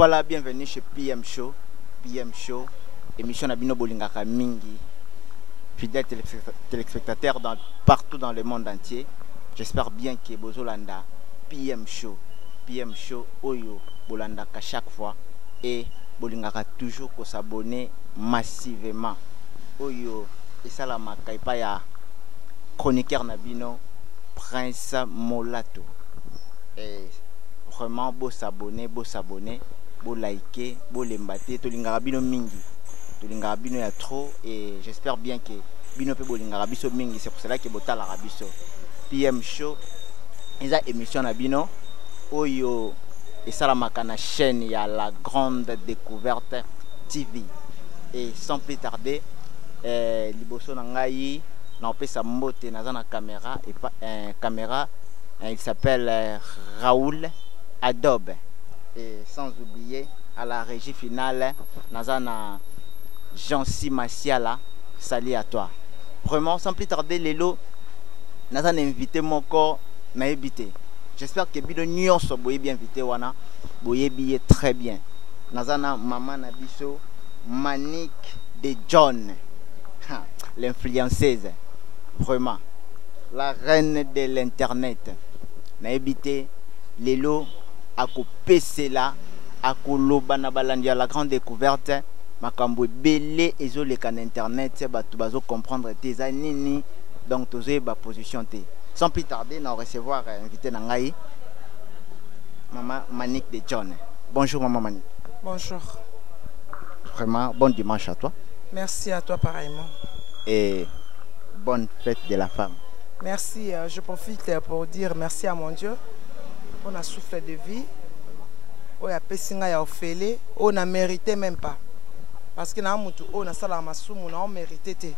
Voilà, bienvenue chez PM Show. PM Show, émission Nabino Bolingaka Mingi. Fidèles téléspectateurs partout dans le monde entier. J'espère bien que Bozolanda, PM Show. PM Show, Oyo, Bolandaka chaque fois. Et Bolingaka toujours qu'on s'abonner massivement. Oyo, et ça la Makaipaya, chroniqueur Nabino, Prince Molato. Et vraiment, beau s'abonner, beau liker, beau l'embater. Tolingaka Bino Mingi. Tolingaka Bino y a trop. Et j'espère bien que Bino peut bolingaka biso Mingi. C'est pour cela que Bota la Rabiso. PM Show. Et ça, émission Nabino. Oyo. Et ça, la makana chaîne, il y a la grande découverte TV. Et sans plus tarder, Liboso Nangayi, on peut s'amboter dans la caméra. Et pas caméra, il s'appelle Raoul Adobe. Et sans oublier, à la régie finale, Nazana Jean-Si Massiala, salut à toi. Vraiment, sans plus tarder, Lélo, Nazana invité mon corps, n'a invité. J'espère que Bido Nyonso boye bien invité wana, boye billet très bien. Nazana maman Nabiso, Manique de John, l'influenceuse, vraiment, la reine de l'internet. N'a invité Lélo. Ako pesela ako loba na balandia la grande découverte makambo belé ezole kan internet batu bazo comprendre tes nini donc tozé ba position té sans plus tarder na recevoir invité na ngai maman Manique de John. Bonjour maman Manique. Bonjour. Vraiment bon dimanche à toi. Merci à toi pareillement. Et bonne fête de la femme. Merci, je profite pour dire merci à mon Dieu. On a soufflé de vie. On a pessinga ya ofele, on a mérité même pas. Parce que on a sala masumu on mérité te.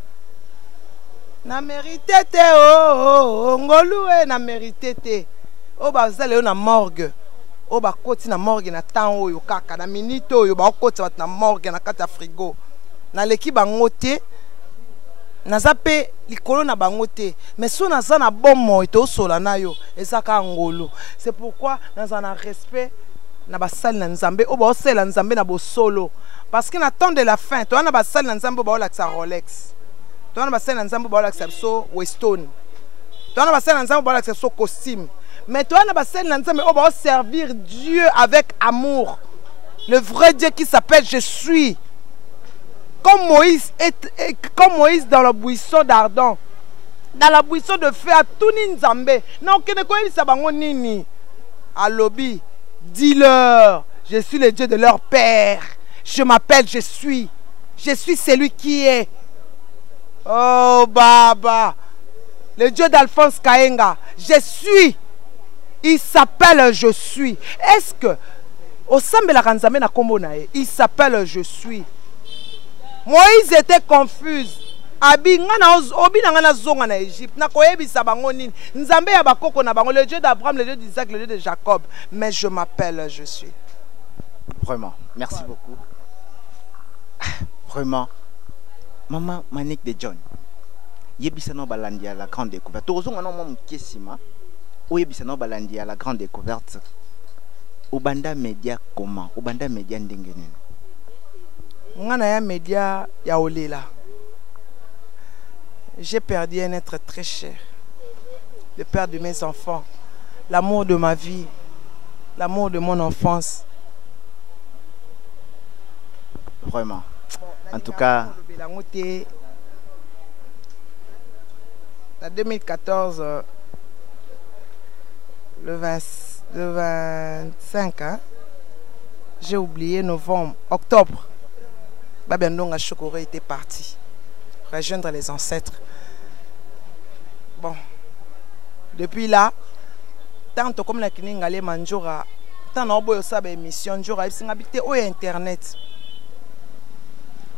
Na mérité te oh ngolou na mérité te. O ba zale on a morgue. O ba koti na morgue na temps oyo kaka na minute oyo ba koti na morgue na kata frigo. Na leki bango te. Naza pe likolo na bango te mais so naza na bon mo to sola na yo ezaka ngolo. C'est pourquoi naza na respect na basali na Nzambe o ba osela Nzambe na bo solo parce que na temps de la fin to na basali na Nzambe ba olakisa Rolex, to na basali na Nzambe ba olakisa so Weston, to na basali na Nzambe ba olakisa so costume, mais to na basali na Nzambe o ba servir Dieu avec amour, le vrai Dieu qui s'appelle je suis. Comme Moïse dans la buisson d'Ardon, dans la buisson de feu à tout Nzambe. Non, que ne connaissez pas nini. À lobby, dis-leur, je suis le Dieu de leur père. Je m'appelle, je suis celui qui est. Oh Baba, le Dieu d'Alphonse Kaenga, je suis. Il s'appelle je suis. Est-ce que au Sambe la Kanzame na kombo na il s'appelle je suis. Moïse était confuse. Abi ngana obi na ngana zonga na Égypte. Na koyebisa bango nini. Nzambe ya bakoko na bango, le Dieu d'Abraham, le Dieu d'Isaac, le Dieu de Jacob. Mais je m'appelle je suis. Vraiment, merci beaucoup. Vraiment. Maman Manique de John. Yebisa no balandi à la grande découverte. Tozonga no mom kesima. O yebisa no balandi à la grande découverte. Obanda média comment? Obanda média ndengene. Ngana ya média ya olela. J'ai perdu un être très cher, le père de mes enfants, l'amour de ma vie, l'amour de mon enfance. Vraiment. En tout cas, en 2014, le 25, hein, j'ai oublié novembre, octobre. Babendonga Chokore était parti rejoindre les ancêtres. Bon, depuis là, tant comme la Kiningale Manjora, tant que ça émission, Njora, il habité au internet.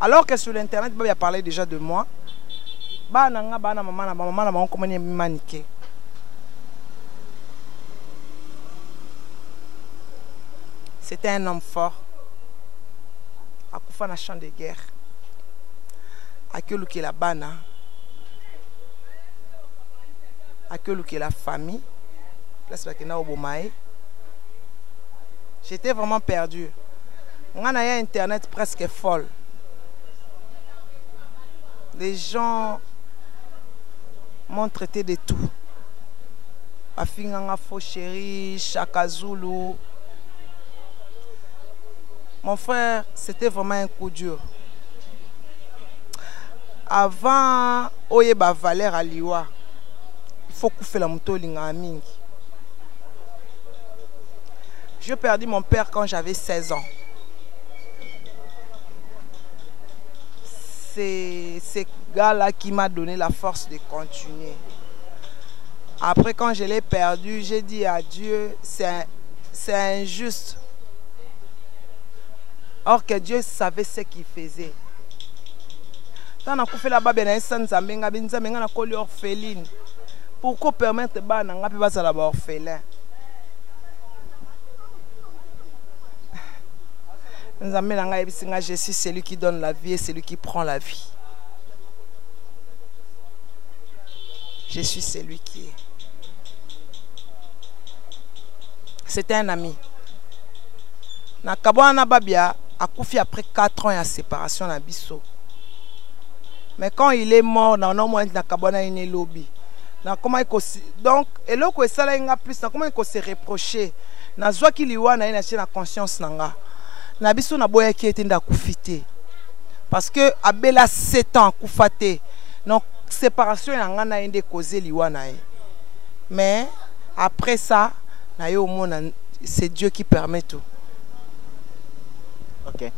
Alors que sur l'internet, il a parlé déjà de moi. C'était un homme fort. Akufa na champ de guerre. Akelu qui la bana. Akelu qui la famille. J'étais vraiment perdu. On a internet presque folle. Les gens m'ont traité de tout. Afinganga Fauchéri, Chaka Zulu. Mon frère, c'était vraiment un coup dur. Avant, Oyeba Valère Aliwa, il faut couper la moto Lingaming. J'ai perdu mon père quand j'avais 16 ans. C'est ce gars-là qui m'a donné la force de continuer. Après, quand je l'ai perdu, j'ai dit à Dieu, c'est injuste. Or que Dieu savait ce qu'il faisait. Quand on a fait là-bas, on a collé orpheline. Pourquoi permettre de faire orphelin? Je suis celui qui donne la vie et celui qui prend la vie. Je suis celui qui est. C'était un ami. Nakabwana Babia a couffé après 4 ans de séparation à Bisso. Mais quand il est mort, dans le moins Nakabwana est lobby. Donc, et là, ça là plus, comment il se reprocher? Na zwa ki liwa na na conscience nanga. Na biso na boya qui était ndakufité. Parce que abela 7 ans kufate. Donc séparation nanga na ende causer liwa na. Mais après ça, na yo c'est Dieu qui permet tout. OK.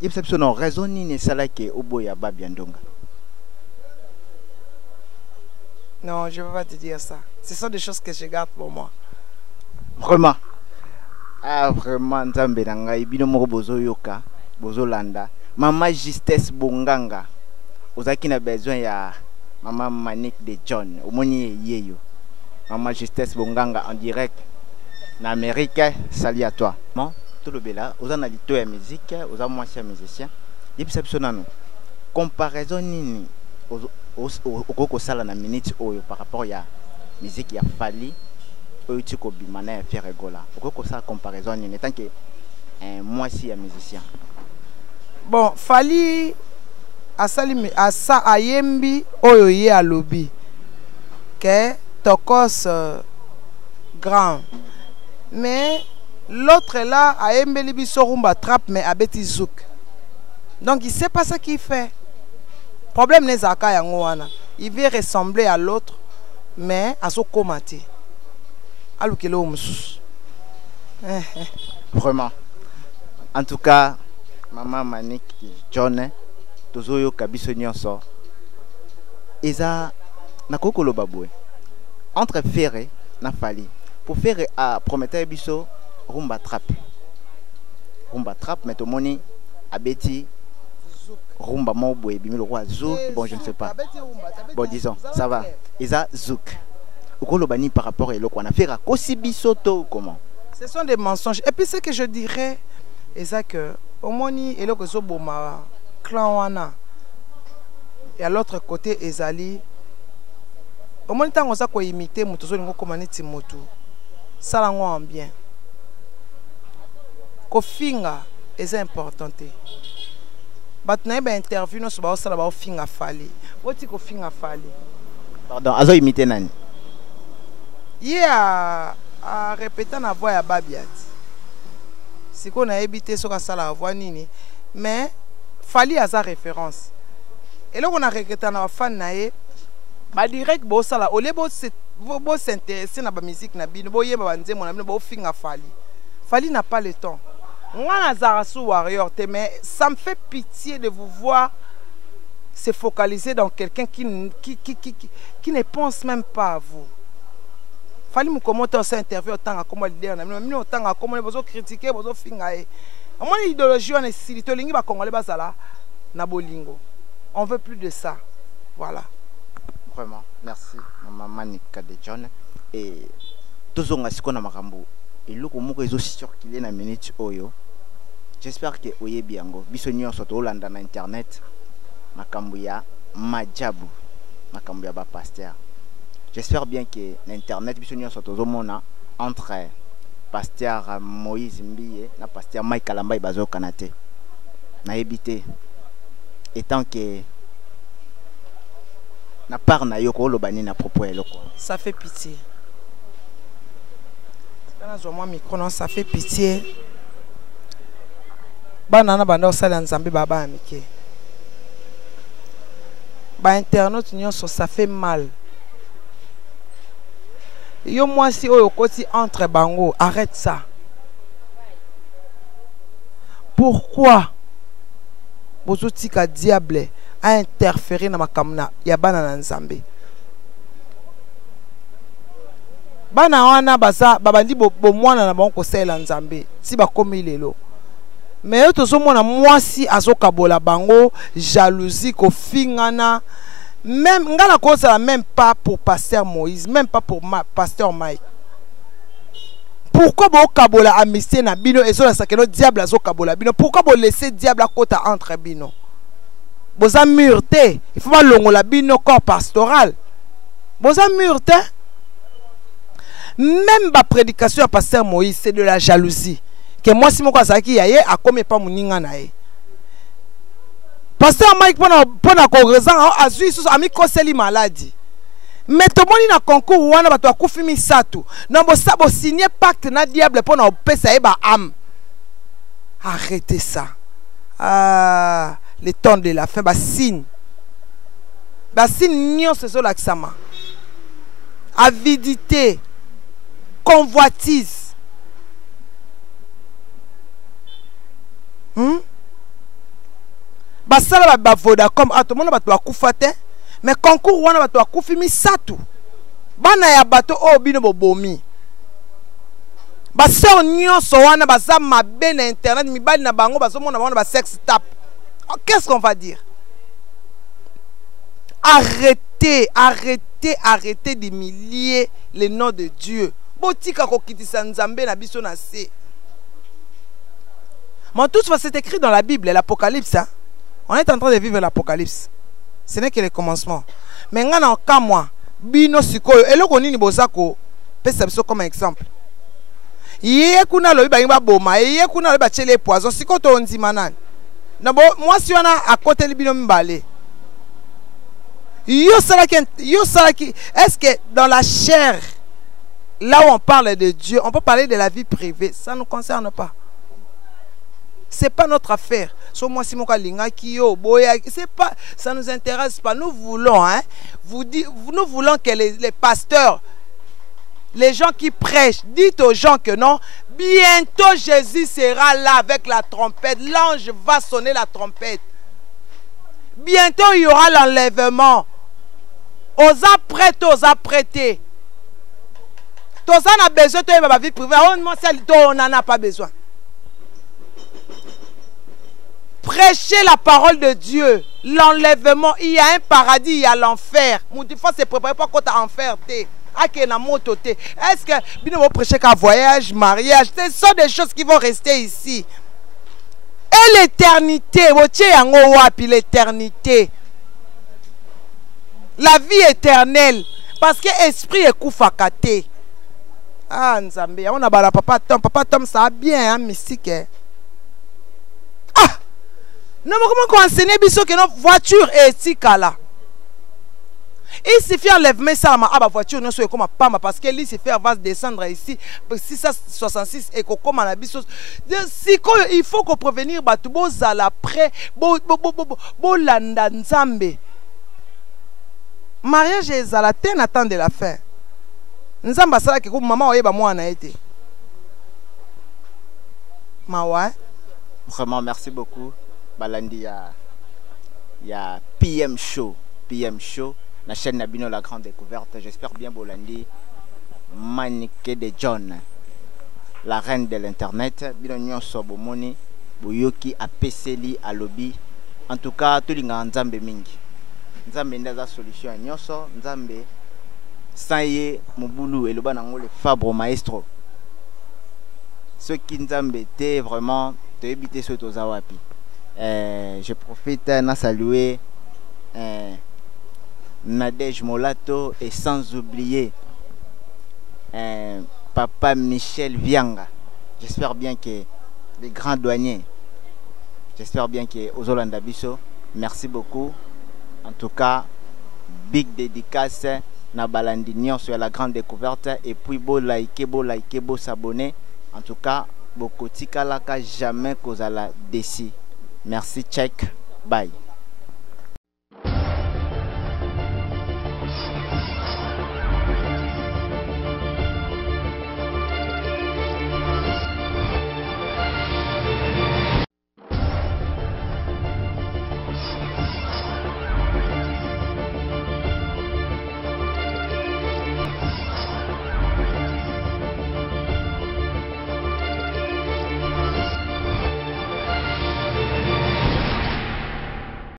Il y a une raison ni sala ke oboya babiandonga. Non, je ne vais pas te dire ça. Ce sont des choses que je garde pour moi. Vraiment. Ah, vraiment, Nzambe nanga ibino moko bozo yoka, bozo landa. Maman Justesse Bonganga. Ozaki na besoin ya Maman Manik de John. Omoni yeyo. Maman Justesse Bonganga en direct na Amérique. Salut à toi. Bon, tout le bela. Ozana lito ya musique, oza mwasi ya musicien. Yebisa nanu. Comparaison nini okoko sala na minute oyo par rapport ya musique ya Fally oyo tiko bimana ya faire gola. Okoko sala comparaison nini tant que mwasi ya musicien. Bon, Fally asali asa ayembi oyo ye alobi que tokos grand. Mais l'autre là ayembi libiso rumba trap mais abeti zouk. Donc il sait pas ce qu'il fait. Problème n'est pas yangoana. Il veut ressembler à l'autre, mais à son commenter. Vraiment. En tout cas, Maman Manik John, Tozoyo Kabiso Nyonso, Eza Nakokolo Baboué. Entre Ferré na Fally. Pour faire à Prométhée Biso, Rumba Trap. Rumba Trap, mais tout le monde a bêti. Rumba Mobwe, Bimil Roi Zouk, bon je ne sais pas. Bon disons, ça va. Isa Zouk. Ukolobani par rapport à l'autre, on a fait à Kosibisoto comment? Ce sont des mensonges. Et puis ce que je dirais, c'est que au moni et l'autre Zoboma clan wana. Et à l'autre côté, Ezali. Au moins tant on a quoi imiter, mutozo lingo komani timotu. Ça la en bien. Kofinga est important. Maintenant, il interview nous sur la finga Fally. Woti ko finga Fally. Pardon, azo imiter nani? Yeah, a répéter na voix ya Babiat. Si qu'on a évité sur la voix nini, mais Fally a sa référence. Et là on a regretté na fan nae, ba direct bo sala au lieu bo s'intéresser na ba musique na bino bo yeba banze mon ami bo finga Fally. Fally n'a pas le temps. Warrior, mais ça me fait pitié de vous voir se focaliser dans quelqu'un qui ne pense même pas à vous. Fally me commenter cette interview autant comme leader, mais autant comme vous critiquer, vous fingaye. Moi l'idéologie on est si to lingi ba congolais bazala na bolingo. On veut plus de ça. Voilà. Vraiment, merci Maman Manika de John et tozonga sikona makambo. Et le comment réseau circulé na minute oyo. J'espère que oye biango. Biso nyonso to landa na internet. Makambo ya majabu. Makambo ya ba pasteur. J'espère bien que l'internet biso nyonso to zomona entre pasteur Moïse Mbiye na pasteur Mike Kalamba bazo kanate na ebité étant que na part na yoko lo bani na propos eloko ça fait pitié. Moi micro ça fait pitié. Banana banda osala nzambe baba amike. Ba internaute nyonso ça fait mal. Yo moi si oyo koti entre bango, arrête ça. Pourquoi bozotika diable a interféré na makamna ya bana na nzambe? Bana wana baza babandi bo mwana na bango kosela nzambe si bakomi lelo. Mais yo tozomona mwasi azokabola bango jalousie kofingana. Même ngala kozala même pas pour pasteur Moïse, même pas pour pasteur Mike. Pourquoi bo kabola amitié na bino et so sakeno diable azo kabola bino? Pourquoi bo laisser diable à côté entre bino? Boza murte, il faut pas longola bino corps pastoral. Boza murte. Même la prédication à pasteur Moïse, c'est de la jalousie. Que moi si mon kwazaki yaye a comme pas muninga nae. Pasteur Mike pona kongrezan azui sous ami koseli maladie. Mais tout le monde na concours wana bato akufi misatu. Non bo sabo signer pacte na diable pona pesa eba am. Arrêtez ça. Ah, le temps de la fin ba signe. Ba signe nyon ce so l'aksama. Avidité, convoitise. Basala ba Vodacom tout le monde bato akufa te mais concours wana bato akufi misatu bana ya bato o bino bobomi baseur nyonso wana baza mabe na internet mibali na bango bazomona bango ba sex tap. Qu'est-ce qu'on va dire? Arrêtez d'humilier le nom de Dieu. Botika kokitisa nzambe na biso na se. Mais tout ça c'est écrit dans la Bible, l'Apocalypse. Hein? On est en train de vivre l'Apocalypse. Ce n'est que le commencement. Mais ngana ka moi, bino sikoyo, eloko nini bozako, pesa biso comme exemple. Yeye kuna lobi ba ngba boma, yeye kuna lobi ba chele poison, siko to ndima nani. Na bo moi si wana à côté libino mbale. Yo salaki, est-ce que dans la chair, là où on parle de Dieu, on peut parler de la vie privée, ça ne nous concerne pas. C'est pas notre affaire. C'est pas, ça nous intéresse pas. Nous voulons, hein, nous voulons que les pasteurs, les gens qui prêchent, dites aux gens que non, bientôt Jésus sera là avec la trompette. L'ange va sonner la trompette. Bientôt il y aura l'enlèvement. Aux apprêtés. Tout ça a besoin de ma vie privée. On n'en a pas besoin. Prêchez la parole de Dieu. L'enlèvement, il y a un paradis, il y a l'enfer. Il faut se préparer pour qu'on t'enfer. Est-ce que vous prêchez qu'un voyage, mariage, ce sont des choses qui vont rester ici. Et l'éternité, l'éternité. La vie éternelle. Parce que l'esprit est koufakate. Ah, Nzambe, on a papa Tom, ça va bien, hein, mystique. Ah! Non, mais comment on enseigne que notre voiture est ici là? Il suffit d'enlever ça à ma voiture, non, comme pas parce que lui se fait avant de descendre ici, 666 et comme à biso. Il faut qu'on prévenir Batoubo Zala près, bo landa nzambe. Mariage est Zala ten attend de la fin. Nzamba sala que maman oyeba moi na été. Mawa. Vraiment merci beaucoup. Balandi ya PM Show la chaîne Nabino la grande découverte. J'espère bien Bolandi Manique de John, la reine de l'internet. Bino nyonso bomoni boyoki a PCLI à lobby. En tout cas tout linga nzambe mingi. Nzambe ndaza solution nyonso nzambe saye mobulu eloba nango le Fabre maestro. Ce qui nzambe était vraiment te éviter ce tozawapi. Je profite à saluer Nadège Molato et sans oublier Papa Michel Vianga. J'espère bien que les grands douaniers, j'espère bien que Ozolanda Biso, merci beaucoup. En tout cas, big dédicace na balandinion sur la grande découverte et puis beau liker, beau s'abonner. En tout cas, beaucoup de jamais cause à la déci. Merci, check, bye.